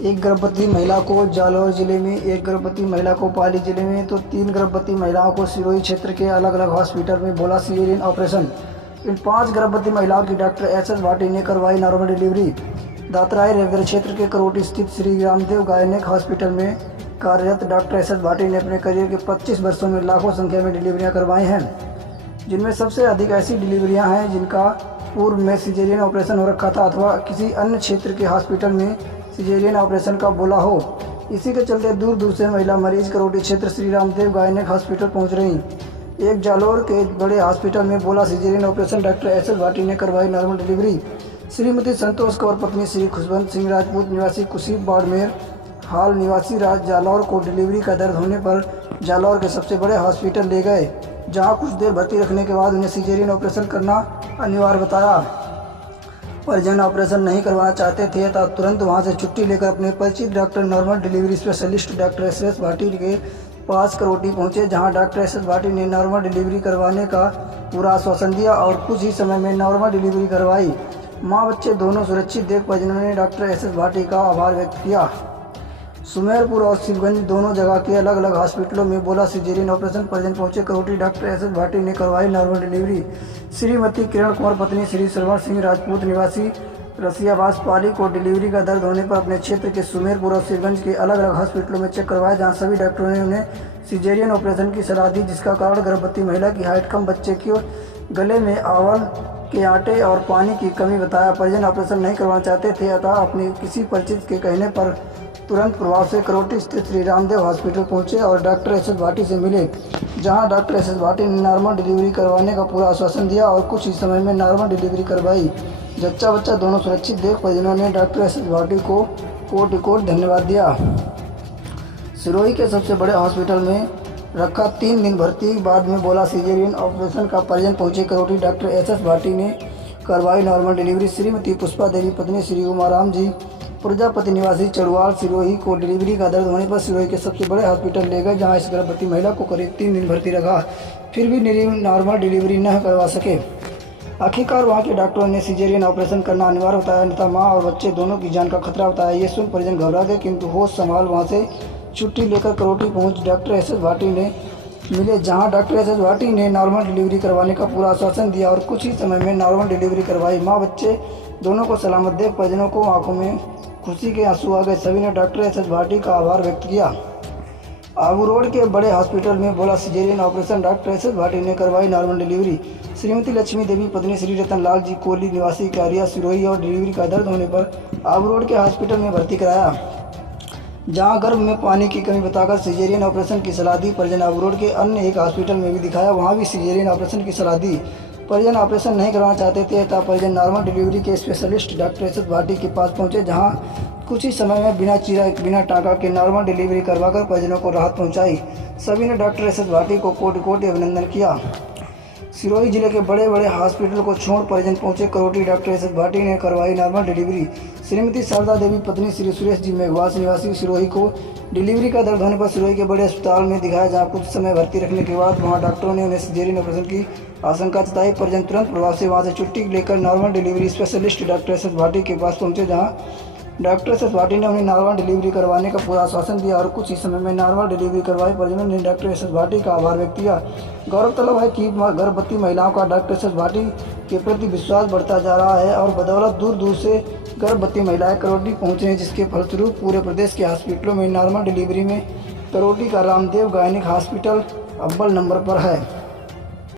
एक गर्भवती महिला को जालौर जिले में, एक गर्भवती महिला को पाली जिले में, तो 3 गर्भवती महिलाओं को सिरोही क्षेत्र के अलग अलग हॉस्पिटल में बोला सीजेरियन ऑपरेशन। इन 5 गर्भवती महिलाओं की डॉक्टर एस एस भाटी ने करवाई नॉर्मल डिलीवरी। दातराई रेलवे क्षेत्र के करोटी स्थित श्री रामदेव गायनेक हॉस्पिटल में कार्यरत डॉक्टर एस एस भाटी ने अपने करियर के 25 वर्षों में लाखों संख्या में डिलीवरियां करवाई हैं, जिनमें सबसे अधिक ऐसी डिलीवरियां हैं जिनका पूर्व में सिजेरियन ऑपरेशन हो रखा था अथवा किसी अन्य क्षेत्र के हॉस्पिटल में सिजेरियन ऑपरेशन का बोला हो। इसी के चलते दूर दूर से महिला मरीज करोटी क्षेत्र श्री रामदेव गायनेक हॉस्पिटल पहुंच रही। एक जालौर के बड़े हॉस्पिटल में बोला caesarean operation doctor S S Bhati ने करवाई नॉर्मल डिलीवरी। श्रीमती संतोष कौर पत्नी श्री खुशवंत सिंह राजपूत निवासी कुशीब बाड़मेर हाल निवासी राज जालौर को डिलीवरी का दर्द होने पर जालौर के सबसे बड़े हॉस्पिटल ले गए, जहां कुछ देर भर्ती रखने के बाद उन्हें सिजेरियन ऑपरेशन करना अनिवार्य बताया। परिजन ऑपरेशन नहीं करवाना चाहते थे तथा तुरंत वहां से छुट्टी लेकर अपने परिचित doctor normal delivery specialist doctor S S Bhati के पास करोटी पहुंचे, जहां डॉक्टर एस एस भाटी ने नॉर्मल डिलीवरी करवाने का पूरा आश्वासन दिया और कुछ ही समय में नॉर्मल डिलीवरी करवाई। माँ बच्चे दोनों सुरक्षित देख परिजनों ने डॉक्टर एस एस भाटी का आभार व्यक्त किया। सुमेरपुर और शिवगंज दोनों जगह के अलग अलग हॉस्पिटलों में बोला सिजेरियन ऑपरेशन। परिजन पहुंचे करोटी डॉक्टर एस एस भाटी ने करवाई नॉर्मल डिलीवरी। श्रीमती किरण कुमार पत्नी श्री श्रवण सिंह राजपूत निवासी रसियाबास पाली को डिलीवरी का दर्द होने पर अपने क्षेत्र के सुमेरपुर और शिवगंज के अलग अलग हॉस्पिटलों में चेक करवाया, जहां सभी डॉक्टरों ने उन्हें सिजेरियन ऑपरेशन की सलाह दी, जिसका कारण गर्भवती महिला की हाइट कम, बच्चे के गले में आवल के आटे और पानी की कमी बताया। परिजन ऑपरेशन नहीं करवाना चाहते थे अतः अपने किसी परिचित के कहने पर तुरंत प्रभाव से करोटी स्थित श्री रामदेव हॉस्पिटल पहुंचे और डॉक्टर एस एस भाटी से मिले, जहां डॉक्टर एस एस भाटी ने नॉर्मल डिलीवरी करवाने का पूरा आश्वासन दिया और कुछ ही समय में नॉर्मल डिलीवरी करवाई। जच्चा बच्चा दोनों सुरक्षित देख परिजनों ने डॉक्टर एस एस भाटी को कोटि कोटि धन्यवाद दिया। सिरोही के सबसे बड़े हॉस्पिटल में रखा 3 दिन भर्ती, बाद में बोला सिजेरियन ऑपरेशन का। परिजन पहुंचे करोटी डॉक्टर एस एस भाटी ने करवाई नॉर्मल डिलीवरी। श्रीमती पुष्पा देवी पत्नी श्री उमाराम जी प्रजापति निवासी चड़वाल सिरोही को डिलीवरी का दर्द होने पर सिरोही के सबसे बड़े हॉस्पिटल ले गए, जहां इस गर्भवती महिला को करीब 3 दिन भर्ती रखा, फिर भी नॉर्मल डिलीवरी न करवा सके। आखिरकार वहां के डॉक्टरों ने सिजेरियन ऑपरेशन करना अनिवार्य बताया, अन्यथा माँ और बच्चे दोनों की जान का खतरा बताया। ये सुन परिजन घबरा गए, किंतु होश संभाल वहाँ से छुट्टी लेकर करोटी पहुँच डॉक्टर एस एस भाटी ने मिले, जहाँ डॉक्टर एस एस भाटी ने नॉर्मल डिलीवरी करवाने का पूरा आश्वासन दिया और कुछ ही समय में नॉर्मल डिलीवरी करवाई। माँ बच्चे दोनों को सलामत देख परिजनों को आंखों में खुशी के आंसू आ गए। सभी ने डॉक्टर एस एस भाटी का आभार व्यक्त किया। आबू रोड के बड़े हॉस्पिटल में बोला caesarean operation doctor S S Bhati ने करवाई नॉर्मल डिलीवरी। श्रीमती लक्ष्मी देवी पत्नी श्री रतन लाल जी कोहली निवासी कारिया सिरोही और डिलीवरी का दर्द होने पर आबू रोड के हॉस्पिटल में भर्ती कराया, जहां गर्भ में पानी की कमी बताकर सिजेरियन ऑपरेशन की सलाह दी। परिजन आबू रोड के अन्य एक हॉस्पिटल में भी दिखाया, वहां भी सिजेरियन ऑपरेशन की सलाह दी। परिजन ऑपरेशन नहीं करवाना चाहते थे तथा परिजन नॉर्मल डिलीवरी के specialist doctor S S Bhati के पास पहुंचे, जहां कुछ ही समय में बिना टाँका के नॉर्मल डिलीवरी करवाकर परिजनों को राहत पहुंचाई। सभी ने डॉक्टर एस एस भाटी को कोटि कोटि अभिनंदन किया। सिरोही जिले के बड़े बड़े हॉस्पिटल को छोड़ परिजन पहुंचे करोटी डॉक्टर एस एस भाटी ने करवाई नॉर्मल डिलीवरी। श्रीमती शारदा देवी पत्नी श्री सुरेश जी मेघवास निवासी सिरोही को डिलीवरी का दर्द होने पर सिरोही के बड़े अस्पताल में दिखाया, जहां कुछ समय भर्ती रखने के बाद वहां डॉक्टरों ने उन्हें सिजेरियन ऑपरेशन की आशंका जताई। परिजन तुरंत प्रभाव से वहां से छुट्टी लेकर normal delivery specialist doctor S S Bhati के पास पहुंचे, जहां डॉक्टर एस एस भाटी ने उन्हें नॉर्मल डिलीवरी करवाने का पूरा आश्वासन दिया और कुछ ही समय में नॉर्मल डिलीवरी करवाई। परिजनों ने डॉक्टर एस एस भाटी का आभार व्यक्त किया। गौरतलब है कि गर्भवती महिलाओं का डॉक्टर एस एस भाटी के प्रति विश्वास बढ़ता जा रहा है और बदौलत दूर दूर से गर्भवती महिलाएं करोटी पहुँच रही हैं, जिसके फलस्वरूप पूरे प्रदेश के हॉस्पिटलों में नॉर्मल डिलीवरी में करोटी का रामदेव गायनेक हॉस्पिटल अव्वल नंबर पर है।